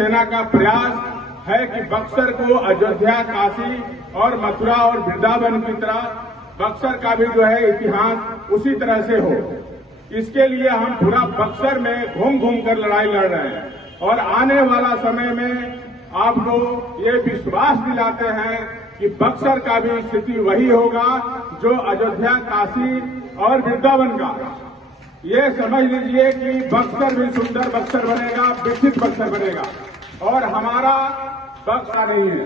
सेना का प्रयास है कि बक्सर को अयोध्या, काशी और मथुरा और वृंदावन की तरह बक्सर का भी जो है इतिहास उसी तरह से हो। इसके लिए हम पूरा बक्सर में घूम घूम कर लड़ाई लड़ रहे हैं और आने वाला समय में आपको ये विश्वास दिलाते हैं कि बक्सर का भी स्थिति वही होगा जो अयोध्या, काशी और वृंदावन का। ये समझ लीजिए कि बक्सर भी सुंदर बक्सर बनेगा, विकसित बक्सर बनेगा। और हमारा बक्सर नहीं है।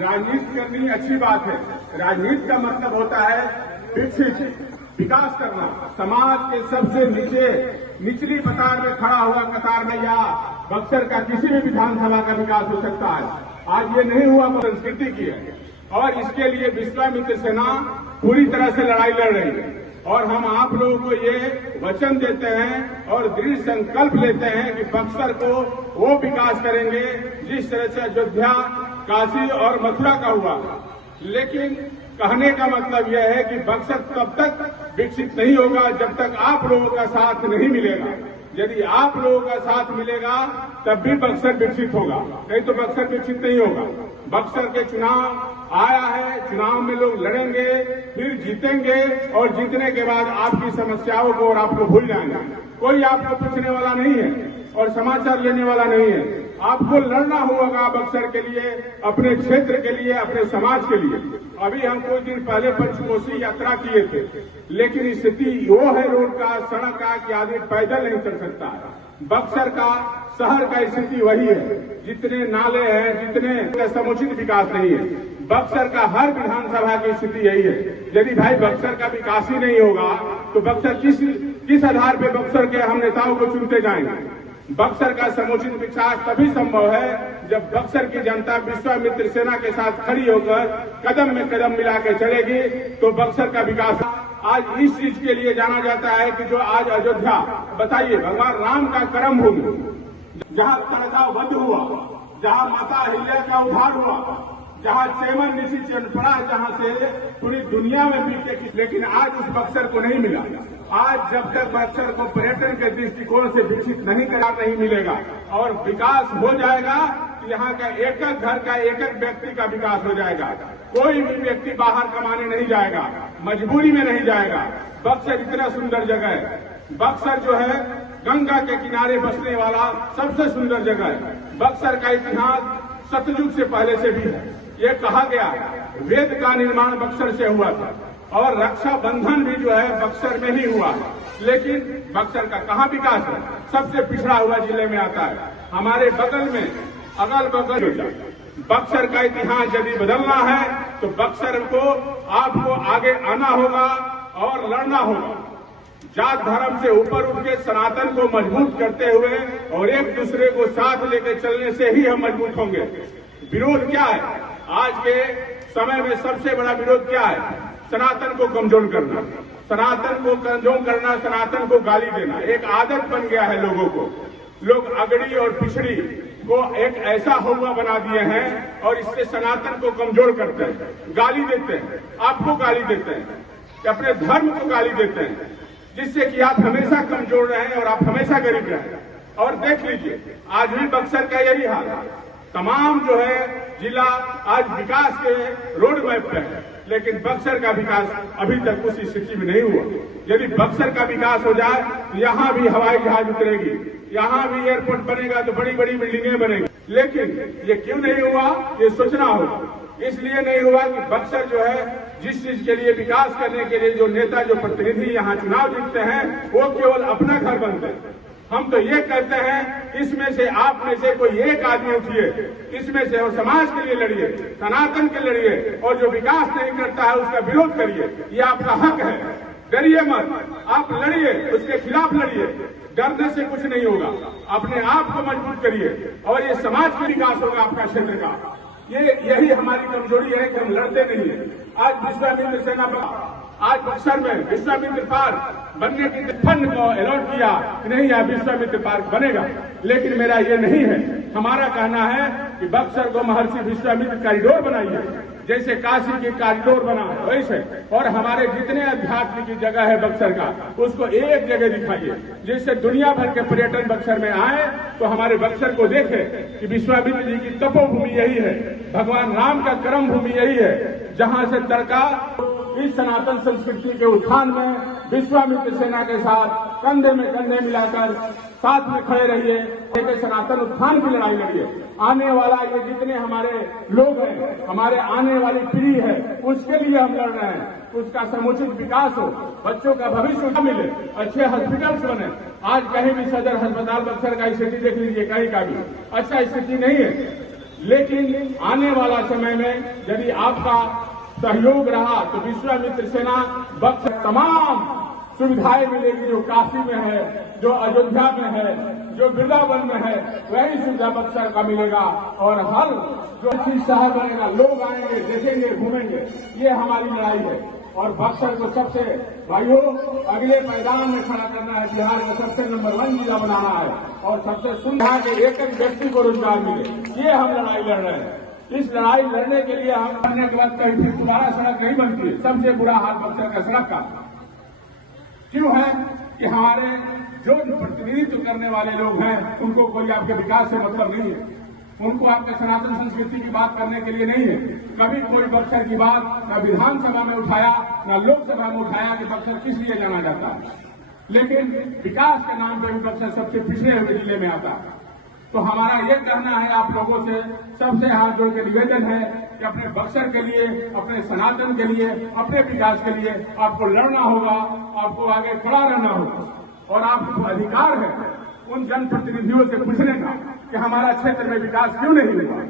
राजनीति करनी अच्छी बात है, राजनीति का मतलब होता है विकसित, विकास करना। समाज के सबसे निचली कतार में खड़ा हुआ कतार में या बक्सर का किसी भी विधानसभा का विकास हो सकता है। आज ये नहीं हुआ, संस्कृति की है और इसके लिए विश्वामित्र सेना पूरी तरह से लड़ाई लड़ रही है। और हम आप लोगों को ये वचन देते हैं और दृढ़ संकल्प लेते हैं कि बक्सर को वो विकास करेंगे जिस तरह से अयोध्या, काशी और मथुरा का हुआ। लेकिन कहने का मतलब यह है कि बक्सर तब तक विकसित नहीं होगा जब तक आप लोगों का साथ नहीं मिलेगा। यदि आप लोगों का साथ मिलेगा तब भी बक्सर विकसित होगा, नहीं तो बक्सर विकसित नहीं होगा। बक्सर के चुनाव आया है, चुनाव में लोग लड़ेंगे, फिर जीतेंगे और जीतने के बाद आपकी समस्याओं को और आपको भूल जाएंगे। कोई आपको पूछने वाला नहीं है और समाचार लेने वाला नहीं है। आपको लड़ना होगा बक्सर के लिए, अपने क्षेत्र के लिए, अपने समाज के लिए। अभी हम कुछ दिन पहले पंचकोशी यात्रा किए थे, लेकिन स्थिति वो है रोड का, सड़क का कि आदमी पैदल नहीं चल सकता है। बक्सर का, शहर का स्थिति वही है। जितने नाले हैं, जितने समुचित विकास नहीं है। बक्सर का हर विधानसभा की स्थिति यही है। यदि भाई बक्सर का विकास ही नहीं होगा तो बक्सर किस आधार पर बक्सर के हम नेताओं को चुनते जाएंगे। बक्सर का समुचित विकास तभी संभव है जब बक्सर की जनता विश्वामित्र सेना के साथ खड़ी होकर कदम में कदम मिला के चलेगी तो बक्सर का विकास। आज इस चीज के लिए जाना जाता है कि जो आज अयोध्या, बताइए, भगवान राम का कर्म भूमि, जहां तड़का वध हुआ, जहां माता अहिल्या का उद्धार हुआ, जहां चेमन ऋषि पड़ा, जहां से पूरी दुनिया में बीते, लेकिन आज उस बक्सर को नहीं मिला। आज जब तक बक्सर को पर्यटन के दृष्टिकोण से विकसित नहीं मिलेगा और विकास हो जाएगा तो यहाँ का एक एक घर का, एक एक व्यक्ति का विकास हो जाएगा। कोई भी व्यक्ति बाहर कमाने नहीं जाएगा, मजबूरी में नहीं जाएगा। बक्सर इतना सुंदर जगह है। बक्सर जो है गंगा के किनारे बसने वाला सबसे सुंदर जगह है। बक्सर का इतिहास सतयुग से पहले से भी है। ये कहा गया वेद का निर्माण बक्सर से हुआ था और रक्षा बंधन भी जो है बक्सर में ही हुआ है। लेकिन बक्सर का कहाँ विकास है? सबसे पिछड़ा हुआ जिले में आता है। हमारे बगल में, अगल बगल बक्सर का इतिहास यदि बदलना है तो बक्सर को आपको आगे आना होगा और लड़ना होगा। जात धर्म से ऊपर उठ के सनातन को मजबूत करते हुए और एक दूसरे को साथ लेकर चलने से ही हम मजबूत होंगे। विरोध क्या है? आज के समय में सबसे बड़ा विरोध क्या है? सनातन को कमजोर करना, सनातन को कमजोर करना, सनातन को गाली देना एक आदत बन गया है लोगों को। लोग अगड़ी और पिछड़ी को एक ऐसा हुआ बना दिए हैं और इससे सनातन को कमजोर करते हैं, गाली देते हैं, आपको गाली देते हैं, अपने धर्म को गाली देते हैं, जिससे कि आप हमेशा कमजोर रहें और आप हमेशा गरीब रहें। और देख लीजिए आज भी बक्सर का यही हाल है। तमाम जो है जिला आज विकास के रोड मैप पे है, लेकिन बक्सर का विकास अभी तक उस स्थिति में नहीं हुआ। यदि बक्सर का विकास हो जाए तो यहाँ भी हवाई जहाज उतरेगी, यहाँ भी एयरपोर्ट बनेगा, तो बड़ी बड़ी बिल्डिंगें बनेगी। लेकिन ये क्यों नहीं हुआ, ये सोचना होगा। इसलिए नहीं हुआ कि बक्सर जो है जिस चीज के लिए विकास करने के लिए जो नेता, जो प्रतिनिधि यहाँ चुनाव जीतते हैं वो केवल अपना घर बनते हैं। हम तो ये कहते हैं इसमें से, आप में से कोई एक आदमी उठिए, इसमें से और समाज के लिए लड़िए, सनातन के लड़िए और जो विकास नहीं करता है उसका विरोध करिए। ये आपका हक है, डरिए मत, आप लड़िए, उसके खिलाफ लड़िए। डरने से कुछ नहीं होगा, अपने आप को मजबूत करिए और ये समाज का विकास होगा आपका क्षेत्र का। यही हमारी कमजोरी है कि हम लड़ते नहीं है। आज विश्वामित्र सेना आज बक्सर में विश्वामित्र पार्क बनने की फंड को अलॉट किया कि नहीं यहाँ विश्वामित्र पार्क बनेगा, लेकिन मेरा ये नहीं है। हमारा कहना है कि बक्सर को महर्षि विश्वामित्र कॉरिडोर बनाइए, जैसे काशी की कॉरिडोर बना वैसे, और हमारे जितने अध्यात्म की जगह है बक्सर का उसको एक जगह दिखाइए, जिससे दुनिया भर के पर्यटन बक्सर में आए तो हमारे बक्सर को देखे कि विश्वामित्र जी की तपोभूमि यही है, भगवान राम का कर्म भूमि यही है, जहां से तड़का इस सनातन संस्कृति के उत्थान में विश्वामित्र सेना के साथ कंधे में कंधे मिलाकर साथ में खड़े रहिए, एक सनातन उत्थान की लड़ाई लड़िए। आने वाला ये जितने हमारे लोग हैं, हमारे आने वाली पीढ़ी है, उसके लिए हम लड़ रहे हैं, उसका समुचित विकास हो, बच्चों का भविष्य मिले, अच्छे हॉस्पिटल्स बने। आज कहीं भी सदर अस्पताल बक्सर का स्थिति देख लीजिए, कहीं का भी अच्छा स्थिति नहीं है। लेकिन आने वाला समय में यदि आपका सहयोग रहा तो विश्वामित्र सेना बक्सर तमाम सुविधाएं मिलेगी, जो काशी में है, जो अयोध्या में है, जो वृंदावन में है, वही सुविधा बक्सर का मिलेगा। और हर जो अच्छी शहर बनेगा, लोग आएंगे, देखेंगे, घूमेंगे। ये हमारी लड़ाई है और बक्सर को सबसे भाइयों अगले मैदान में खड़ा करना है। बिहार का सबसे नंबर 1 जिला बनाना है और सबसे सुंदर के एक एक व्यक्ति को रोजगार मिले। ये हम लड़ाई लड़ रहे हैं। इस लड़ाई लड़ने के लिए हम करने के बाद कहीं फिर दोबारा सड़क नहीं बनती है। सबसे बुरा हाल बक्सर का सड़क का क्यों है कि हमारे जो प्रतिनिधित्व करने वाले लोग हैं उनको कोई आपके विकास से मतलब नहीं है, उनको आपके सनातन संस्कृति की बात करने के लिए नहीं है। कभी कोई बक्सर की बात न विधानसभा में उठाया न लोकसभा में उठाया कि बक्सर किस लिए जाना जाता है, लेकिन विकास के नाम पर बक्सर सबसे पिछड़े हुए जिले में आता है। तो हमारा ये कहना है आप लोगों से, सबसे हाथ जोड़ के निवेदन है कि अपने बक्सर के लिए, अपने सनातन के लिए, अपने विकास के लिए आपको लड़ना होगा, आपको आगे खड़ा रहना होगा। और आपको अधिकार है उन जनप्रतिनिधियों से पूछने का कि हमारा क्षेत्र में विकास क्यों नहीं हुआ।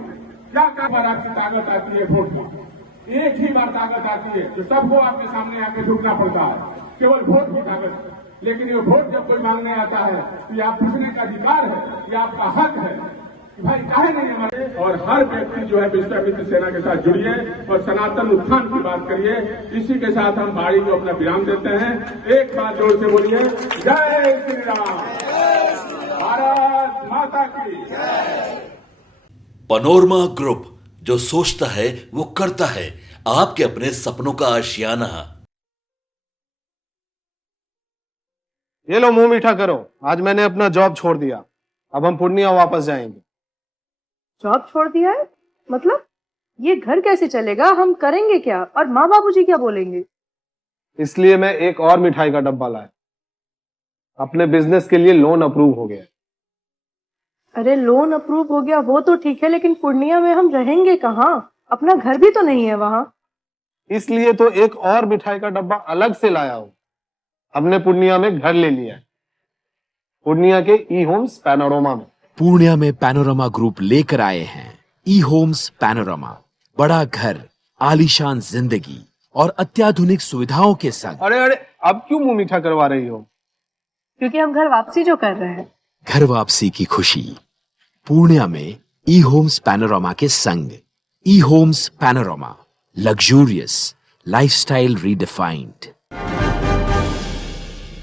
क्या बार आपकी ताकत आती है वोट की, एक ही बार ताकत आती है जो सबको आपके सामने आके झुकना पड़ता है, केवल वोट की ताकत। लेकिन ये वोट जब कोई मांगने आता है तो ये आप पूछने का अधिकार है, ये आपका हक है कि भाई काहे नहीं हमारे। और हर व्यक्ति जो है विश्वामित्र सेना के साथ जुड़िए और सनातन उत्थान की बात करिए। इसी के साथ हम बाड़ी को अपना विराम देते हैं। एक बार जोर से बोलिए, जय श्री राम, भारत माता की। पैनोरमा ग्रुप, जो सोचता है वो करता है। आपके अपने सपनों का आशियाना। ये लो मुंह मीठा करो, आज मैंने अपना जॉब छोड़ दिया, अब हम पूर्णिया वापस जाएंगे। जॉब छोड़ दिया है? मतलब ये घर कैसे चलेगा? हम करेंगे क्या? और माँ बाबूजी क्या बोलेंगे? इसलिए मैं एक और मिठाई का डब्बा लाया। अपने बिजनेस के लिए लोन अप्रूव हो गया। अरे लोन अप्रूव हो गया वो तो ठीक है, लेकिन पूर्णिया में हम रहेंगे कहाँ? अपना घर भी तो नहीं है वहाँ। इसलिए तो एक और मिठाई का डब्बा अलग से लाया हूँ। हमने पूर्णिया में घर ले लिया है, पूर्णिया के ई होम्स पैनोरमा में। पूर्णिया में पैनोरमा ग्रुप लेकर आए हैं ई होम्स पैनोरमा। बड़ा घर, आलीशान जिंदगी और अत्याधुनिक सुविधाओं के संग। अरे अब क्यों मुंह मीठा करवा रही हो? क्योंकि हम घर वापसी जो कर रहे हैं। घर वापसी की खुशी पूर्णिया में ई होम्स पैनोरमा के संग। E Homes Panorama, luxurious lifestyle redefined.